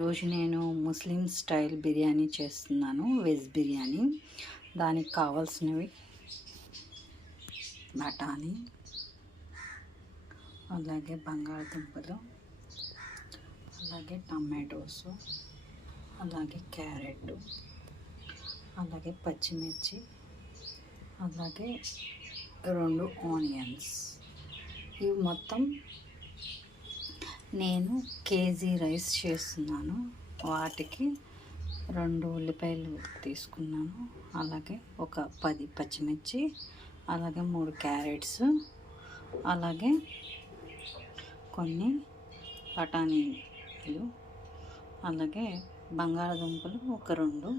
రోజు నేను ముస్లిం స్టైల్ బిర్యానీ చేస్తున్నాను, వెజ్ బిర్యానీ. దానికి కావాల్సినవి బఠానీ, అలాగే బంగాళదుంపలు, అలాగే టమాటోస్, అలాగే క్యారెట్, అలాగే పచ్చిమిర్చి, అలాగే 2 ఆనియన్స్. ఇవి మొత్తం నేను కేజీ రైస్ చేస్తున్నాను. వాటికి 2 ఉల్లిపాయలు తీసుకున్నాను, అలాగే ఒక 10 పచ్చిమిర్చి, అలాగే 3 క్యారెట్స్, అలాగే కొన్ని బఠానీలు, అలాగే బంగాళదుంపలు ఒక 2,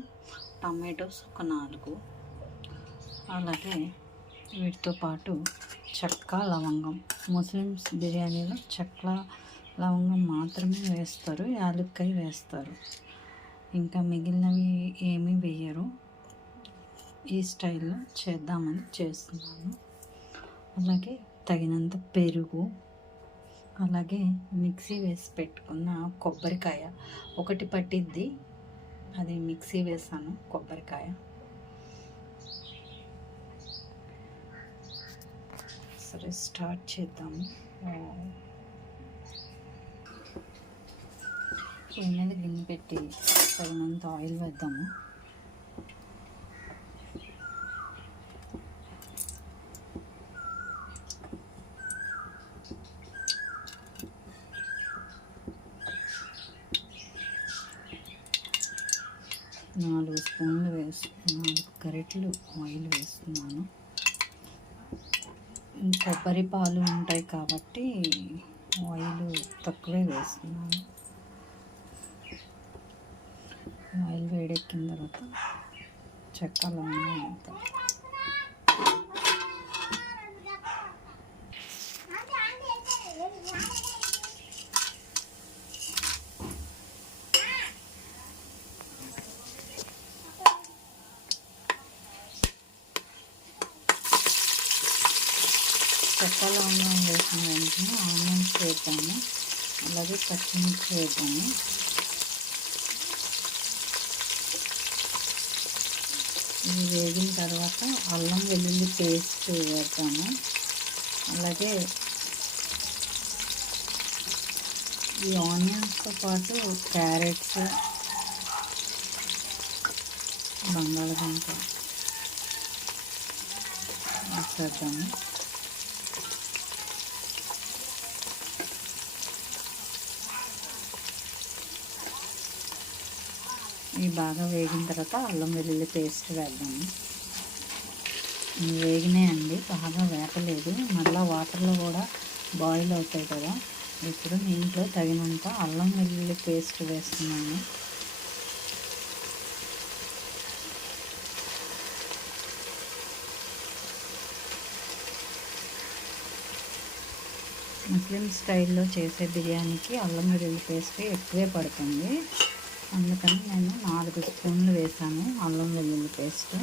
టమాటోస్ ఒక 4, అలాగే వీటితో పాటు చెక్క, లవంగం. ముస్లిమ్స్ బిర్యానీలో చెక్క, లవంగం మాత్రమే వేస్తారు, యాలక్కాయ వేస్తారు, ఇంకా మిగిలినవి ఏమీ వేయరు. ఈ స్టైల్లో చేద్దామని చేస్తున్నాను. అలాగే తగినంత పెరుగు, అలాగే మిక్సీ వేసి పెట్టుకున్న కొబ్బరికాయ ఒకటి పట్టిద్ది, అది మిక్సీ వేసాను కొబ్బరికాయ. సరే, స్టార్ట్ చేద్దాము. పొయ్యి మీద గిన్నె పెట్టి తగినంత ఆయిల్ వేద్దాము. నాలుగు గరిటెలు ఆయిల్ వేస్తున్నాను. కొబ్బరి పాలు ఉంటాయి కాబట్టి ఆయిల్ తక్కువే వేస్తున్నాను. ఆయిల్ వేడెక్కిన తర్వాత చెక్క, లవంగం వేద్దాం. చెక్క, లవంగం వేసిన వెంటనే ఆనియన్స్ వేద్దాము, అలాగే పచ్చిమిర్చి వేద్దాము. ఇవి వేగిన తర్వాత అల్లం వెల్లుల్లి పేస్ట్ వేద్దాము, అలాగే ఈ ఆనియన్స్తో పాటు క్యారెట్స్, బంగాళదుంప వేద్దాము. ఇవి బాగా వేగిన తర్వాత అల్లం వెల్లుల్లి పేస్ట్ వేద్దాము. వేగినాయండి, బాగా వేపలేదు, మళ్ళీ వాటర్లో కూడా బాయిల్ అవుతాయి కదా. ఇప్పుడు దీంట్లో తగినంత అల్లం వెల్లుల్లి పేస్ట్ వేస్తున్నాను. ముస్లిం స్టైల్లో చేసే బిర్యానీకి అల్లం వెల్లుల్లి పేస్ట్ ఎక్కువే పడుతుంది, అందుకని నేను 4 స్పూన్లు వేసాను అల్లం వెల్లుల్లి పేస్ట్.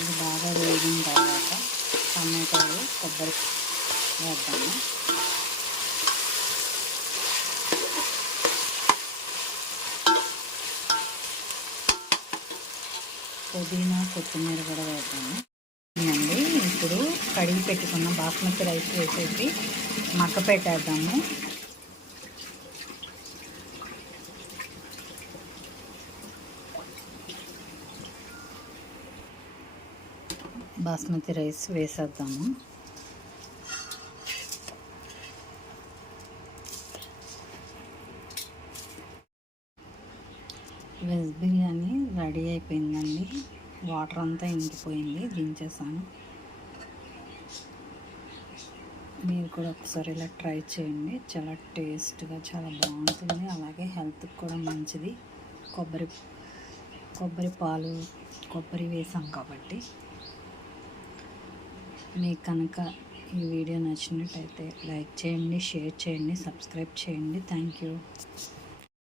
ఇది బాగా వేగిన తర్వాత టమాటాలు, కొబ్బరి వేద్దాము. పుదీనా, కొత్తిమీర కూడా వేద్దాము. ఇప్పుడు కడిగి పెట్టుకున్న బాస్మతి రైస్ వేసేసి మక్క పెట్టేద్దాము. బాస్మతి రైస్ వేసేద్దాము. వెజ్ బిర్యానీ రెడీ అయిపోయిందండి. వాటర్ అంతా ఇంకిపోయింది, దించేసాను. మీరు కూడా ఒకసారి ఇలా ట్రై చేయండి, చాలా టేస్ట్గా చాలా బాగుంటుంది, అలాగే హెల్త్కి కూడా మంచిది. కొబ్బరి పాలు, కొబ్బరి వేసాం కాబట్టి. మీకు కనుక ఈ వీడియో నచ్చినట్టయితే లైక్ చేయండి, షేర్ చేయండి, సబ్స్క్రైబ్ చేయండి. Thank you.